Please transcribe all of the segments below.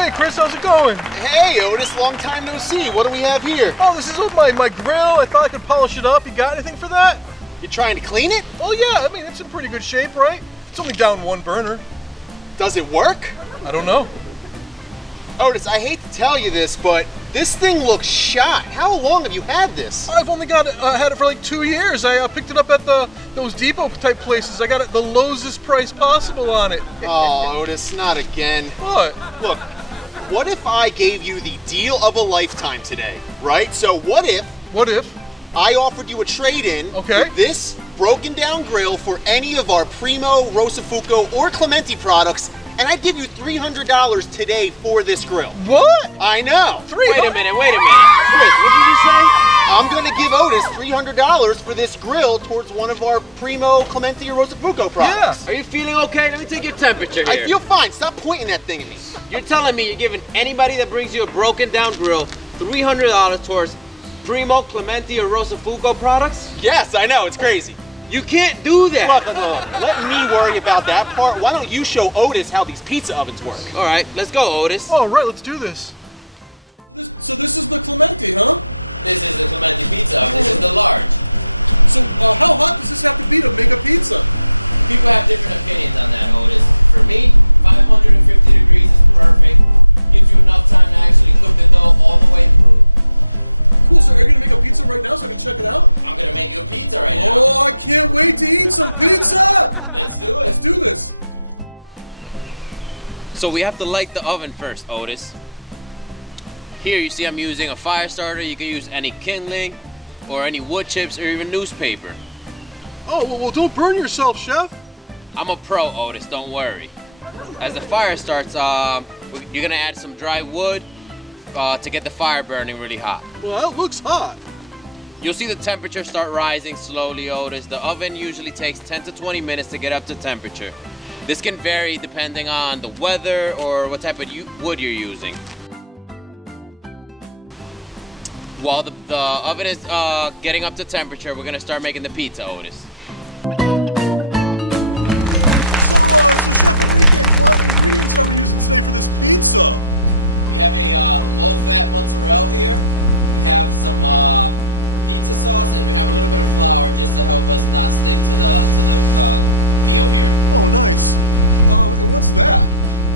Hey, Chris, how's it going? Hey, Otis, long time no see. What do we have here? Oh, this is my grill. I thought I could polish it up. You got anything for that? You trying to clean it? Oh, yeah. I mean, it's in pretty good shape, right? It's only down one burner. Does it work? I don't know. Otis, I hate to tell you this, but this thing looks shot. How long have you had this? I've only had it for like 2 years. I picked it up at those depot type places. I got it the lowest price possible on it. Oh, Otis, not again. What? Look, what if I gave you the deal of a lifetime today, right? So what if I offered you a trade-in for this broken down grill for any of our Primo, Rossofuoco, or Clementi products, and I'd give you $300 today for this grill. What? I know. Wait a minute. Chris, what did you say? I'm gonna give Otis $300 for this grill towards one of our Primo, Clementi, or Rossofuoco products. Are you feeling okay? Let me take your temperature here. I feel fine. Stop pointing that thing at me. You're telling me you're giving anybody that brings you a broken down grill $300 towards Primo, Clementi, or Rossofuoco products? Yes, I know. It's crazy. You can't do that. Look. Let me worry about that part. Why don't you show Otis how these pizza ovens work? All right, let's go, Otis. All right, let's do this. So this is the Clementi, huh? This is the Clementi pizza oven. This is the large. So how hot does this have to be to make a pizza? People have different opinions on that, Otis. For me, 550 degrees is perfect. Gives you enough time to actually cook the dough all the way through. Cool, so are you gonna make a pizza right now so I can check it out? I'm gonna make you a pizza right now. Oh, I can't wait to eat some pizza! Let's do it. Let's do this. So we have to light the oven first, Otis. Here you see I'm using a fire starter. You can use any kindling or any wood chips or even newspaper. Oh, well don't burn yourself, Chef. I'm a pro, Otis, don't worry. As the fire starts, you're gonna add some dry wood to get the fire burning really hot. Well, that looks hot. You'll see the temperature start rising slowly, Otis. The oven usually takes 10 to 20 minutes to get up to temperature. This can vary depending on the weather or what type of wood you're using. While the oven is getting up to temperature, we're gonna start making the pizza, Otis. So Chef Enrique, what ingredients are we using today for this pizza? We have a low-fat mozzarella here. We have some pizza sauce, and we have a little bit of flour just to help us not stick to the peel here. Oh, nice. And what's that?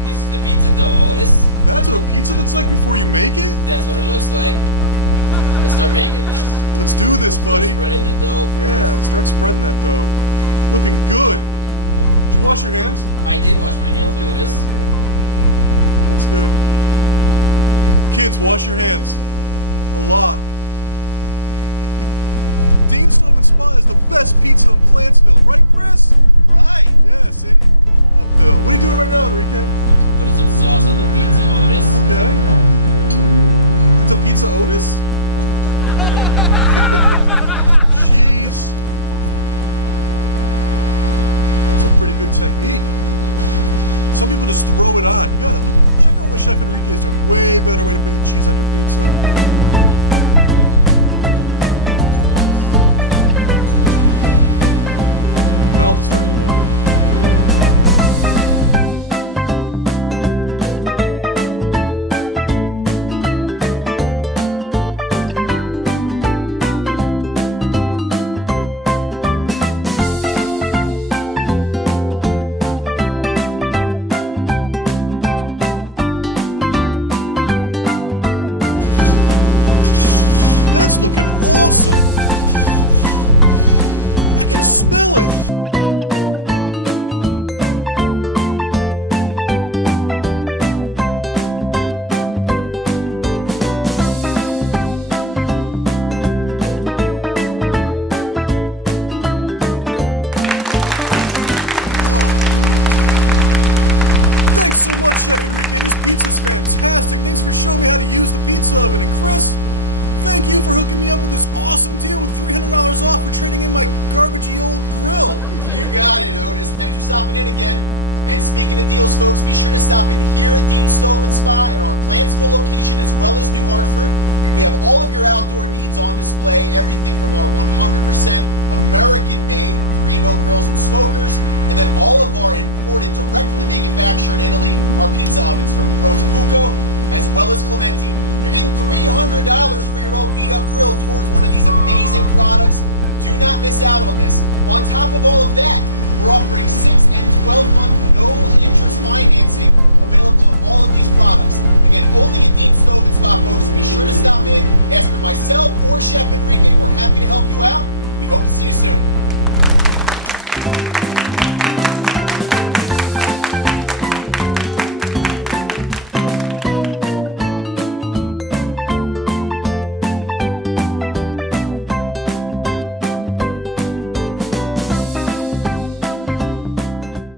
This is the pizza dough, Otis. That's what a pizza looks like before you make it? That's what it looks like. Let's start making this. Let's do this, buddy. Start spreading the dough first. Yeah, start spreading that dough. Looking good. Did you wash your hands? I did wash my hands, Okay, Otis. good. That's good. Kids, wash your hands. A lot. Dean Stove and Spa is the best pizza in Plantsville, right, Chris? Right. Yeah, see? Uphill. What are you doing right now, Enrique? Putting some sauce on the pizza, Otis. Okay. It's a pizza Otis? Cheese. That's a pretty good technique. Some people just throw it on. You got it. Look, check out what Chef Enrique is doing. Way better way to put your cheese on your pizza. Mouth is starting to water. That's looking awesome! I can smell it! Thanks so much, Chef Enrique. This pizza's fantastic. Thanks for showing me how to use the pizza oven. And Chris, thank you for hooking me up with this awesome deal with $300 off for trading in my garbagey old grill. You got it, Otis. Thanks for stopping in again. And speaking of deals, folks, be sure to stop in here at Dean's Stove and Spa in our Plantsville location as well as New Hartford. We have all of your outdoor needs on display, everything from our 100% American-made Primo Grills and Smokers, and then all of our imported direct from the manufacturer in Italy, our pizza ovens from Rossofuoco as well as Clementi. You're getting $300 for your old beat-up grill towards one of these amazing products. Do not miss out on this. On top of all of that, we're offering 6 and 12-month no-interest financing available on all of these products. Again, only at Dean's Stove and Spa, folks. Be sure to stop in, ask for myself or Chef Enrique. We're happy to help you out. We hope to see you soon.